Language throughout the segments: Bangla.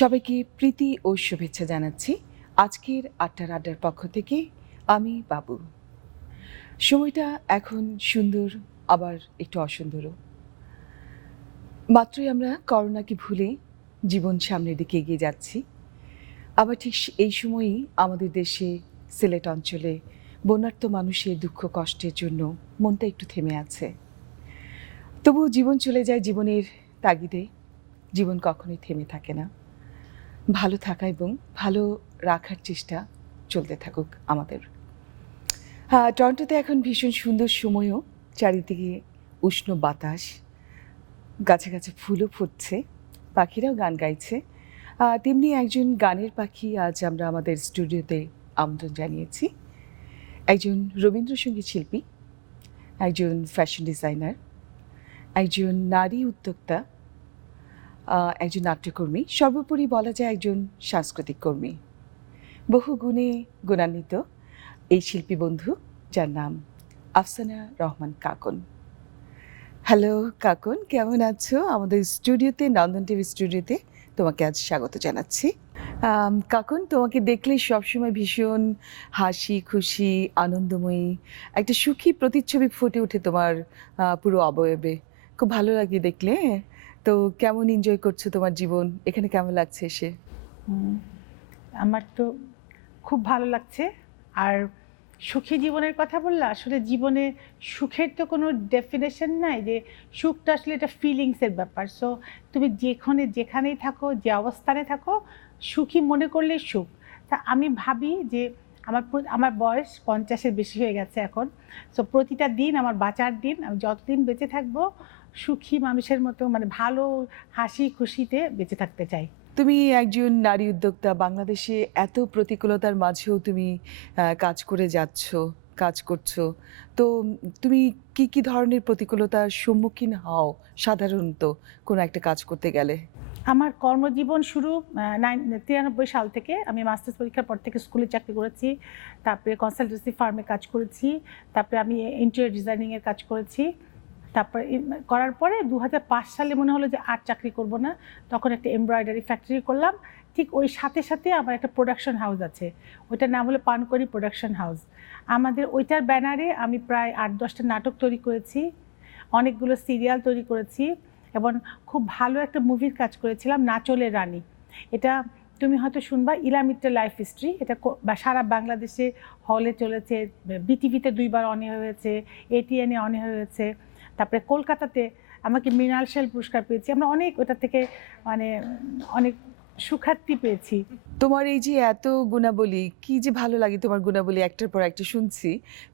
সবাইকে প্রীতি ও শুভেচ্ছা জানাচ্ছি। আজকের আটটার আড্ডার পক্ষ থেকে আমি বাবু। সময়টা এখন সুন্দর, আবার একটু অসুন্দরও। মাত্রই আমরা করোনাকে ভুলে জীবন সামনের দিকে এগিয়ে যাচ্ছি। আবার ঠিক এই সময়ই আমাদের দেশে সিলেট অঞ্চলে বন্যার্ত মানুষের দুঃখ কষ্টের জন্য মনটা একটু থেমে আছে। তবুও জীবন চলে যায় জীবনের তাগিদে। জীবন কখনোই থেমে থাকে না। ভালো থাকা এবং ভালো রাখার চেষ্টা চলতে থাকুক আমাদের। টরন্টোতে এখন ভীষণ সুন্দর সময়ও, চারিদিকে উষ্ণ বাতাস, গাছে গাছে ফুলও ফুটছে, পাখিরাও গান গাইছে। তেমনি একজন গানের পাখি আজ আমরা আমাদের স্টুডিওতে আমন্ত্রণ জানিয়েছি। একজন রবীন্দ্রসঙ্গীত শিল্পী, একজন ফ্যাশন ডিজাইনার, একজন নারী উদ্যোক্তা, একজন নাট্যকর্মী, সর্বোপরি বলা যায় একজন সাংস্কৃতিক কর্মী। বহু গুণে গুণান্বিত এই শিল্পী বন্ধু, যার নাম আফসানা রহমান কাকন। হ্যালো কাকন, কেমন আছো? আমাদের স্টুডিওতে, নন্দন টিভি স্টুডিওতে তোমাকে আজ স্বাগত জানাচ্ছি। কাকন, তোমাকে দেখলে সবসময় ভীষণ হাসি খুশি, আনন্দময়ী, একটা সুখী প্রতিচ্ছবি ফুটে ওঠে তোমার পুরো অবয়বে। খুব ভালো লাগে দেখলে। তো কেমন এনজয় করছো তোমার জীবন? এখানে কেমন লাগছে এসে? আমার তো খুব ভালো লাগছে। আর সুখী জীবনের কথা বললে, আসলে জীবনে সুখের তো কোনো ডেফিনেশন নাই, যে সুখটা আসলে এটা ফিলিংসের ব্যাপার। সো তুমি যেখানেই থাকো, যে অবস্থানে থাকো, সুখী মনে করলে সুখ। তা আমি ভাবি যে আমার বয়স 50-এর বেশি হয়ে গেছে এখন। সো প্রতিটা দিন আমার বাঁচার দিন, আমি যতদিন বেঁচে থাকবো সুখী মানুষের মতো, মানে ভালো হাসি খুশিতে বেঁচে থাকতে চাই। তুমি একজন নারী উদ্যোক্তা, বাংলাদেশে এত প্রতিকূলতার মাঝেও তুমি কাজ করে যাচ্ছ, কাজ করছো। তো তুমি কি কি ধরনের প্রতিকূলতার সম্মুখীন হও সাধারণত কোনো একটা কাজ করতে গেলে? আমার কর্মজীবন শুরু 93 সাল থেকে। আমি মাস্টার্স পরীক্ষার পর থেকে স্কুলে চাকরি করেছি, তারপরে কনসালটেন্সি ফার্মে কাজ করেছি, তারপরে আমি ইন্টেরিয়র ডিজাইনিংয়ের কাজ করেছি। তারপরে করার পরে 2005 সালে মনে হলো যে আর চাকরি করব না, তখন একটা এমব্রয়ডারি ফ্যাক্টরি করলাম। ঠিক ওই সাথে সাথে আমার একটা প্রোডাকশন হাউস আছে, ওইটার নাম হলো পানকড়ি প্রোডাকশন হাউস। আমাদের ওইটার ব্যানারে আমি প্রায় 8-10টা নাটক তৈরি করেছি, অনেকগুলো সিরিয়াল তৈরি করেছি, এবং খুব ভালো একটা মুভির কাজ করেছিলাম, নাচলের রানী। এটা তুমি হয়তো শুনবা, ইলামিট্টা লাইফ হিস্ট্রি। এটা সারা বাংলাদেশে হলে চলেছে, বিটিভিতে 2বার অন হয়েছে, এটিএনে অন হয়েছে। তারপরে কলকাতাতে আমাকে মৃণাল সেন পুরস্কার পেয়েছি। আমরা অনেক ওটা থেকে মানে অনেক সুখ্যাতি পেয়েছি। তোমার এই যে এত গুণাবলী, কি যে ভালো লাগে তোমার গুণাবলী একটার পর একটা শুনছি।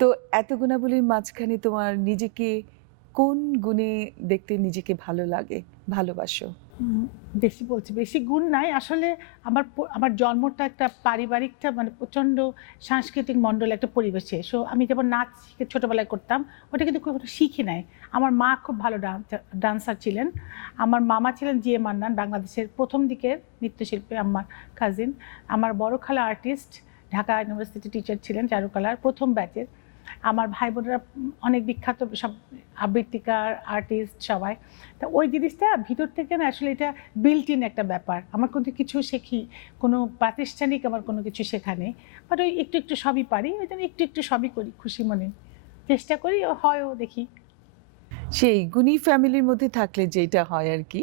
তো এত গুণাবলীর মাঝখানে তোমার নিজেকে কোন গুণে দেখতে নিজেকে ভালো লাগে, ভালোবাসো? বেশি বলছি, বেশি গুণ নাই আসলে। আমার জন্মটা একটা পারিবারিকটা, মানে প্রচণ্ড সাংস্কৃতিক মণ্ডল একটা পরিবেশে। সো আমি যেমন নাচ ছোটোবেলায় করতাম, ওটা কিন্তু খুব শিখি নাই। আমার মা খুব ভালো ডান্সার ছিলেন। আমার মামা ছিলেন জি এ মান্নান, বাংলাদেশের প্রথম দিকের নৃত্যশিল্পী। আমার কাজিন, আমার বড় খালা আর্টিস্ট, ঢাকা ইউনিভার্সিটি টিচার ছিলেন, চারুকলার প্রথম ব্যাচের। আমার ভাই বোনেরা অনেক বিখ্যাত সব আবৃত্তিকার, আর্টিস্ট সবাই। তা ওই জিনিসটা ভিতর থেকে না, আসলে এটা বিল্ট ইন একটা ব্যাপার। আমার কিন্তু কিছু শিখি, কোনো প্রাতিষ্ঠানিক আমার কোনো কিছু শেখা নেই, বাট ওই একটু একটু সবই পারি, ওই জন্য একটু একটু সবই করি খুশি মনে, চেষ্টা করি, হয়ও দেখি। সেই গুণী ফ্যামিলির মধ্যে থাকলে যেটা হয় আর কি,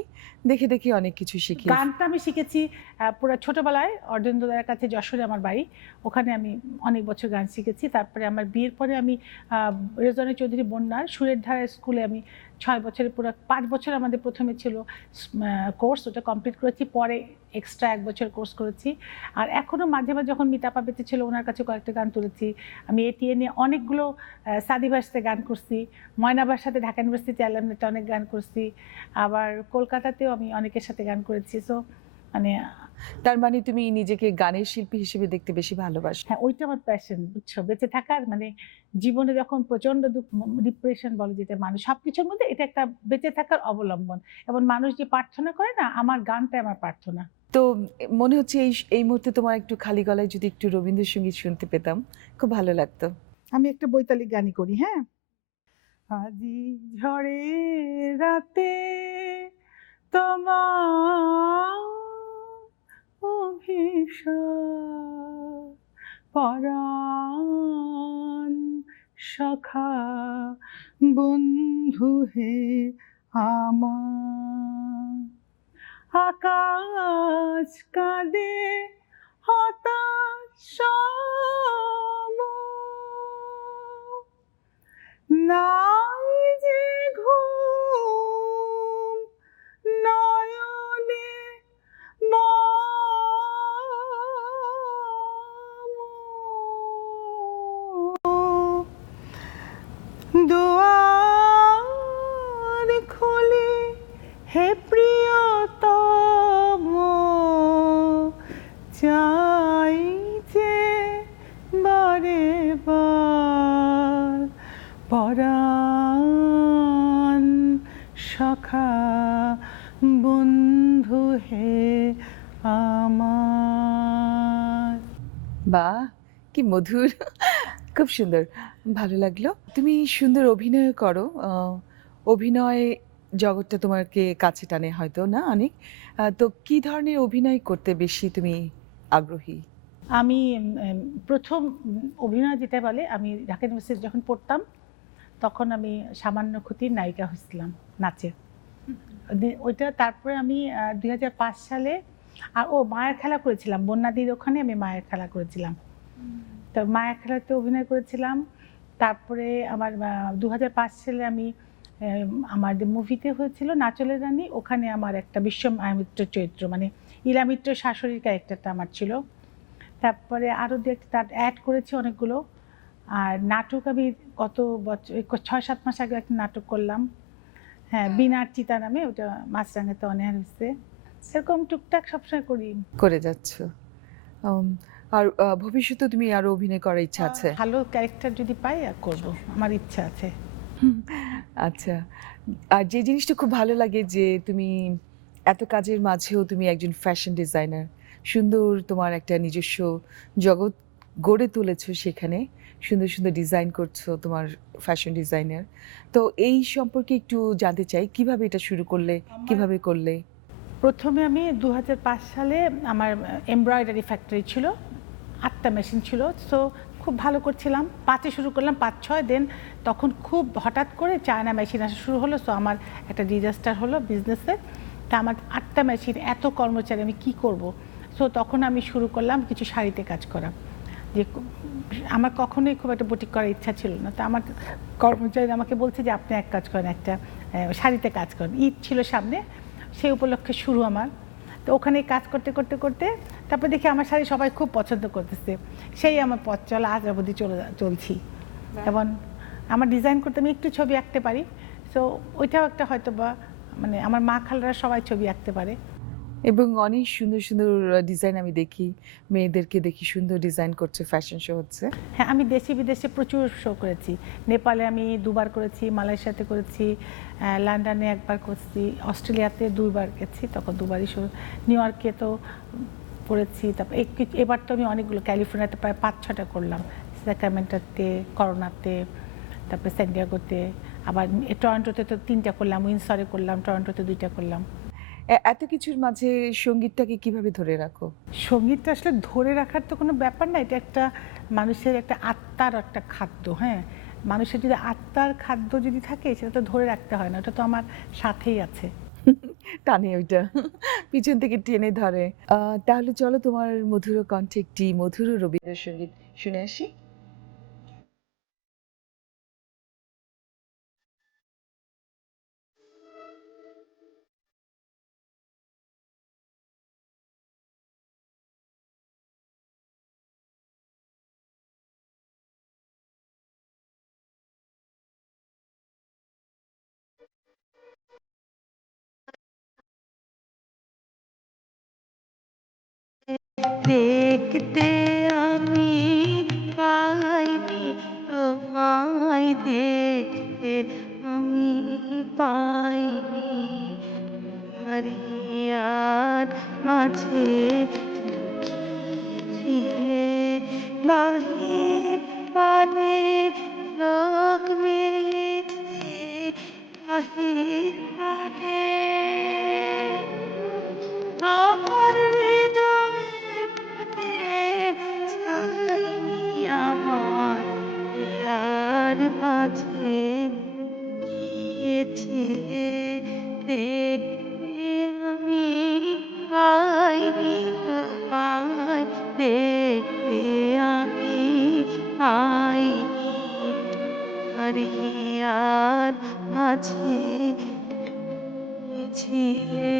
দেখে দেখে অনেক কিছু শিখি। গানটা আমি শিখেছি পুরো ছোটোবেলায়, অর্জেন্দ্রদার কাছে, যশোরে আমার বাড়ি, ওখানে আমি অনেক বছর গান শিখেছি। তারপরে আমার বিয়ের পরে আমি রেজওয়ানা চৌধুরী বন্যার সুরের ধারা স্কুলে আমি 6 বছরের, পুরো 5 বছর আমাদের প্রথমে ছিল কোর্স, ওটা কমপ্লিট করেছি, পরে এক্সট্রা 1 বছর কোর্স করেছি। আর এখনও মাঝে মাঝে, যখন মিতাপা বেঁচে ছিল, ওনার কাছে কয়েকটা গান তুলেছি আমি। এটিএনে অনেকগুলো সাদি ভাষাতে গান করছি, ময়নাবার সাথে ঢাকা ইউনিভার্সিটি অ্যালুমনিতে অনেক গান করছি, আবার কলকাতাতেও আমি অনেকের সাথে গান করেছি। সো মানে তার মানে তুমি নিজেকে গানের শিল্পী হিসেবে দেখতে বেশি ভালোবাসো? হ্যাঁ, ওইটা আমার প্যাশন, বুঝছো? বেঁচে থাকার মানে, জীবনে যখন প্রচন্ড দুঃখ, ডিপ্রেশন বলে যেটা, মানুষ সবকিছুর মধ্যে এটা একটা বেঁচে থাকার অবলম্বন। এবং মানুষ যে প্রার্থনা করে না, আমার গানটা আমার প্রার্থনা। তো মনে হচ্ছে এই এই মুহূর্তে তোমার একটু খালি গলায় যদি একটু রবীন্দ্রসঙ্গীত শুনতে পেতাম, খুব ভালো লাগতো। আমি একটা বৈতালি গানই করি, হ্যাঁ। আজি ঝড়ের রাতে তোমার নিশা পরাণ সখা বন্ধু হে আমার, আকাশ কাঁদে হতাশ সম, নাই যে ঘুম নয়নে মম, দুয়ার খুলে হে প্রিয়তম, চাই যে বারে বার পরাণ সখা বন্ধু হে আমার। বাহ, কি মধুর! খুব সুন্দর, ভালো লাগলো। তুমি সুন্দর অভিনয় করো। অভিনয় জগৎটা তোমাকে কাছে টানে হয়তো, না অনেক? তো কি ধরনের অভিনয় করতে বেশি তুমি আগ্রহী? আমি প্রথম অভিনয় যেটা বলে, আমি ঢাকা ইউনিভার্সিটি যখন পড়তাম তখন আমি সামান্য ক্ষতির নায়িকা হয়েছিলাম নাচের। ওইটা তারপরে আমি 2005 সালে মায়ের খেলা করেছিলাম, বন্যাদির ওখানে আমি মায়ের খেলা করেছিলাম। তো মায়ের খেলাতে অভিনয় করেছিলাম। তারপরে আমার 2005 সালে আমি আমার মুভিতে হয়েছিল নাচলের রানী, ওখানে আমার একটা বিশ্বমিত্র চরিত্র, মানে ইলামিত্র শাশুড়ির ক্যারেক্টারটা আমার ছিল। তারপরে আরও তার অ্যাড করেছি অনেকগুলো। আর নাটক আমি গত বছর 6-7 মাস আগে একটা নাটক করলাম, হ্যাঁ, বিনার চিতা নামে, ওটা মাছরাঙাতে অনেক হয়েছে। সেরকম টুকটাক সবসময় করি। করে যাচ্ছ। আর ভবিষ্যতে তুমি আরো অভিনয় করার ইচ্ছা আছে? ভালো ক্যারেক্টার যদি পাই করব, আমার ইচ্ছা আছে। আচ্ছা। আর যে জিনিসটা খুব ভালো লাগে যে তুমি এত কাজের মাঝেও তুমি একজন ফ্যাশন ডিজাইনার। সুন্দর তোমার একটা নিজস্ব জগৎ গড়ে তুলেছো সেখানে। সুন্দর, সুন্দর ডিজাইন করছো, তোমার ফ্যাশন ডিজাইনার। তো এই সম্পর্কে একটু জানতে চাই, কিভাবে এটা শুরু করলে? কিভাবে করলে? প্রথমে আমি 2005 সালে আমার এমব্রয়ডারি ফ্যাক্টরি ছিল, 8টা মেশিন ছিল। সো খুব ভালো করছিলাম, 5-এ শুরু করলাম, 5-6 দেন তখন খুব হঠাৎ করে চায়না মেশিন আসা শুরু হলো। সো আমার একটা ডিজাস্টার হলো বিজনেসে। তা আমার 8টা মেশিন, এত কর্মচারী, আমি কি করব? সো তখন আমি শুরু করলাম কিছু শাড়িতে কাজ করা। যে আমার কখনোই খুব একটা বুটিক করার ইচ্ছা ছিল না। তো আমার কর্মচারী আমাকে বলছে যে আপনি এক কাজ করেন, একটা শাড়িতে কাজ করেন। ঈদ ছিল সামনে, সেই উপলক্ষে শুরু আমার। তো ওখানে কাজ করতে করতে করতে তারপর দেখি আমার শাড়ি সবাই খুব পছন্দ করতেছে। সেই আমার পথ চলা আজ অবধি চলছি। এবং আমার ডিজাইন করতে আমি একটু ছবি আঁকতে পারি। সো ওইটাও একটা হয়তো বা, মানে আমার মা খালারা সবাই ছবি আঁকতে পারে। এবং অনেক সুন্দর, সুন্দর ডিজাইন আমি দেখি। মেয়েদেরকে দেখি সুন্দর ডিজাইন করছে, ফ্যাশন শো হচ্ছে। হ্যাঁ, আমি দেশে বিদেশে প্রচুর শো করেছি। নেপালে আমি 2বার করেছি, মালয়েশিয়াতে করেছি, লন্ডনে 1বার করছি, অস্ট্রেলিয়াতে 2বার গেছি, তখন 2বারই শো। নিউ ইয়র্কে তো করেছি। তারপর এবার তো আমি অনেকগুলো, ক্যালিফোর্নিয়াতে প্রায় 5-6টা করলাম, স্যাক্রামেন্টোতে, করোনাতে, তারপরে স্যান্ডিয়াগোতে, আবার টরন্টোতে তো 3টা করলাম, উইন্ডসরে করলাম, টরন্টোতে 2টা করলাম। এত কিছুর মাঝে সঙ্গীতটাকে কিভাবে ধরে রাখো? সঙ্গীতটা আসলে ধরে রাখার তো কোনো ব্যাপার না, এটা একটা মানুষের একটা আত্মার একটা খাদ্য। হ্যাঁ, মানুষের যদি আত্মার খাদ্য যদি থাকে সেটা তো ধরে রাখতে হয় না, ওটা তো আমার সাথেই আছে। টানে ওইটা, পিছন থেকে টেনে ধরে। তাহলে চলো তোমার মধুর কণ্ঠে একটি মধুর রবীন্দ্রসঙ্গীত শুনে আসি। দেখতে আমি পাইনি, তোমায় দেখতে আমি পাইনি, মারিয়ার মাঝে লুকিয়ে বাহির পানে লোক মেলে, বাহির পানে আমার হৃদয়ে মাঝে গিয়েছিলে দেখতে আমি পাইনি তোমায় দেখতে আমি পাইনি আর মাঝে ছিলে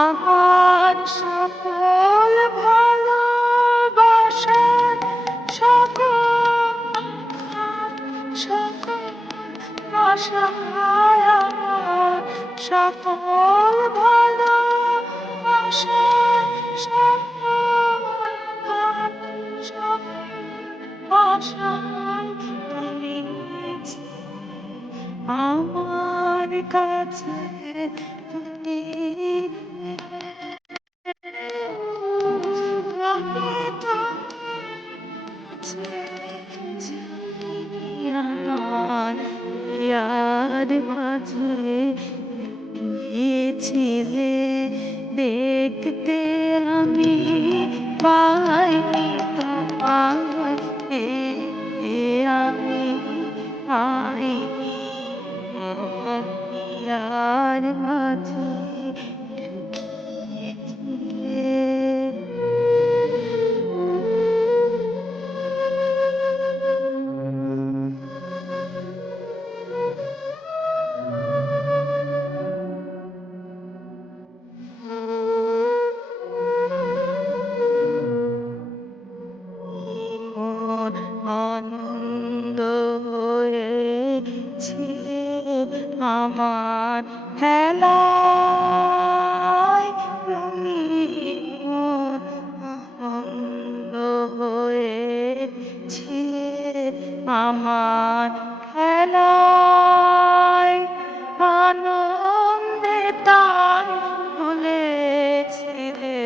আমার সকল ভালোবাসার সকল সকল আশায় আমার সকল ভালোবাসার সকল সকল আশায় তুমি আমার কাছে তুমি আমি তো আমার ইয়ার মাঝে গিয়েছিলে দেখতে আমি পাইনি তোমায় আমি পাইনি ইয়ার মাঝে আনন্দ হয়েছে আমার খেলায় তুমি আনন্দ হয়েছে আমার খেলায় আনন্দে তাই ভুলেছিলে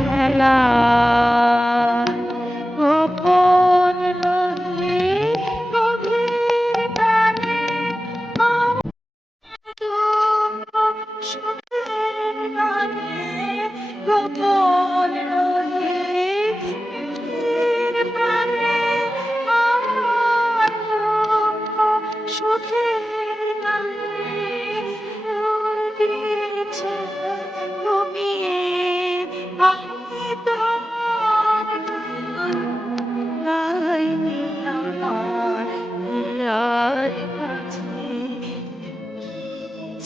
খেলা গোপন রহে গভীর প্রাণে সুখের গানে গোপন রহে গভীর প্রাণে আমার সুখের গানে সুর দিয়েছে তুমি আমি তোমার গাইনি আমার প্রিয়ার কাছে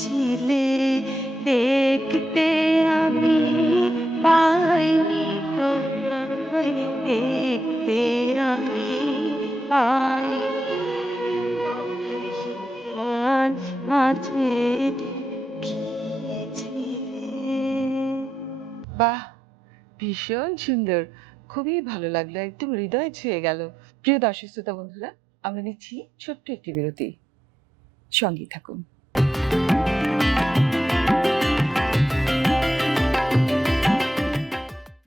ছিলে দেখতে আমি পাইনি তোমায় দেখতে আমি পাইনি আর মাঝে গিয়েছিলে বাহ, ভীষণ সুন্দর, খুবই ভালো লাগলো, একদম হৃদয় ছুঁয়ে গেল। প্রিয় দর্শক শ্রোতা বন্ধুরা, আমরা নিচ্ছি ছোট্ট একটি বিরতি, সঙ্গে থাকুন।